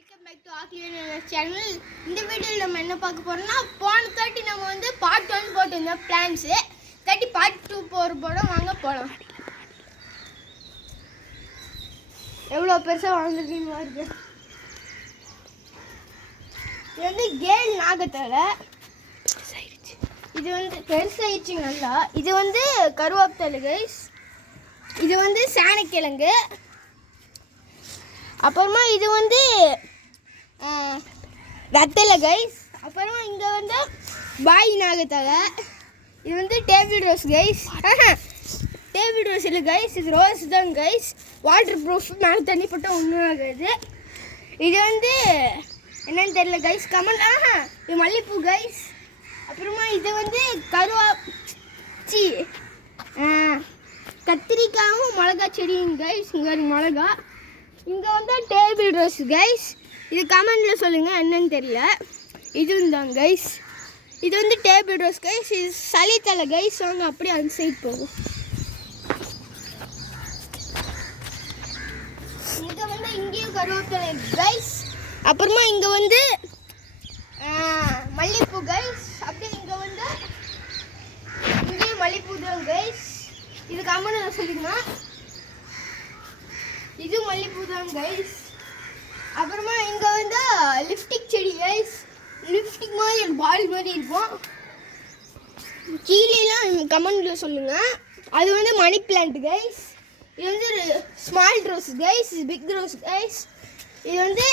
Welcome back to ஆக்லியன் channel. இந்த வீடியோவில் நம்ம என்ன பார்க்க போகிறோம்னா, போன 30 நம்ம வந்து பார்ட் 1 போட்டிருந்தோம் பிளான்ஸு. 30 பார்ட் 2 போகிறோம். வாங்க போகலாம். எவ்வளோ பெருசாக வாழ்ந்துருக்கீங்க வருது. இது வந்து கேல் நாகத்தலை. இது வந்து பெருசாகிடுச்சிங்க நல்லா. இது வந்து கருவேப்பிலை கைஸ். இது வந்து சேனக்கிழங்கு. அப்புறமா இது வந்து வெத்தலை கைஸ். அப்புறமா இங்கே வந்து பாய் நாகத்தலை. இது வந்து table rose guys. Table rose இல்லை கைஸ், இது ரோஸ் தான் கைஸ். வாட்டர் ப்ரூஃப், மேலே தண்ணி போட்டால் ஒன்றும் ஆகாது. இது வந்து என்னன்னு தெரியல கைஸ், கமெண்ட். இது மல்லிகைப்பூ கைஸ். அப்புறமா இது வந்து கத்திரிக்காயும் மிளகா செடியும் கைஸ். இங்கே மிளகா. இங்கே வந்து டேபிள் ரோஸ் கைஸ். இது கமெண்டில் சொல்லுங்கள் என்னன்னு தெரியல. இதுவும் தான் கைஸ். இது வந்து டேபிள் ரோஸ் கைஸ். இது சளித்தலை கைஸ். வாங்க அப்படியே அந்த சைட் போகும். இங்கே வந்து இங்கேயும் கருவேப்பிலை கைஸ். அப்புறமா இங்கே வந்து மல்லிகைப்பூ கைஸ். அப்படியே இங்கே வந்து இங்கேயும் மல்லிகைப்பூ தான் கைஸ். இது கமெண்டில் சொல்லுங்க. இது மல்லிகைப்பூ தான் கைஸ். அப்புறமா இங்கே வந்து லிப்ஸ்டிக் செடி கைஸ். லிப்ஸ்டிக் மாதிரி பால் மாதிரி இருக்கும். கீழேலாம் கமெண்டில் சொல்லுங்கள். அது வந்து மணி பிளான்ட் கைஸ். இது வந்து ஸ்மால் ரோஸ் கைஸ். இது பிக் ரோஸ் கைஸ். இது வந்து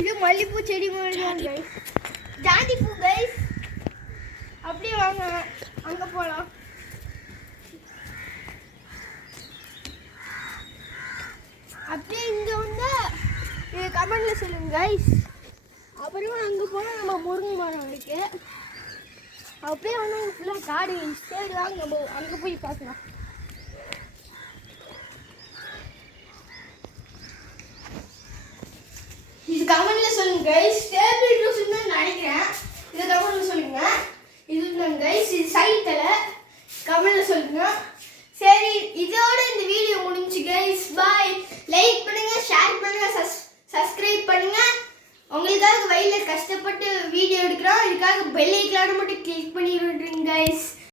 இது மல்லிகைப்பூ செடி மாதிரி தான் கைஸ். ஜாதி பூ கைஸ். அப்படியே வாங்க அங்கே போகலாம். அப்படியே இங்கே வந்து இது கமெண்டில் சொல்லுங்க கைஸ். அப்புறமா அங்கே போனால் நம்ம முருங்கை மரம் இருக்கு. அப்படியே வந்து அங்கே ஃபுல்லாக காடு. சரி வாங்க நம்ம அங்கே போய் பார்க்கலாம். இது கமெண்டில் சொல்லுங்க கைஸ். டேபிள் ரோஸ் தான் நினைக்கிறேன். இது கமெண்டில் சொல்லுங்க. இதுதான் கைஸ். இது சைத்தலை. கமெண்டில் சொல்லுங்க. சரி, இதோட இந்த வீடியோ முடிஞ்சு கைஸ். பாய். லைக் பண்ணுங்க, ஷேர் பண்ணுங்க, சப்ஸ்கிரைப் பண்ணுங்க. உங்களுக்காக வயலில் கஷ்டப்பட்டு வீடியோ எடுக்கிறோம். இதுக்காக பெல் ஐக்கானை மட்டும் கிளிக் பண்ணி விடுறீங்க கைஸ்.